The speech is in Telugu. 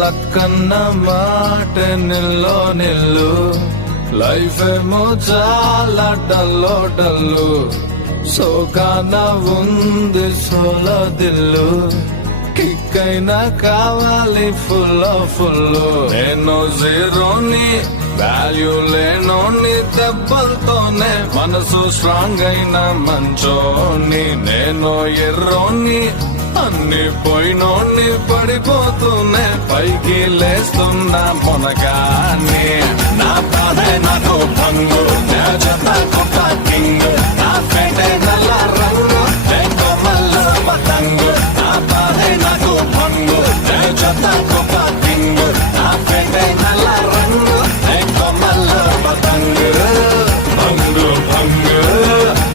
లక్కన్న మాట నిల్లో నిల్లు, లైఫ్ ఏమో చాలా డల్లో డల్లు, సోకాన ఉంది సోలో దిల్లు, కిక్ అయినా కావాలి ఫుల్ ఫుల్. నేను జీరోని, వాల్యూ లేనోని, దెబ్బలతోనే మనసు స్ట్రాంగ్ అయిన మంచోని. నేను ఎర్రోని, అన్ని పోయినోని, పడిపోతూనే పైకి లేస్తున్నా మొనగాని. నా ప్రాణే నాకు భంగు, నా జత కొత్త కింగ్, నా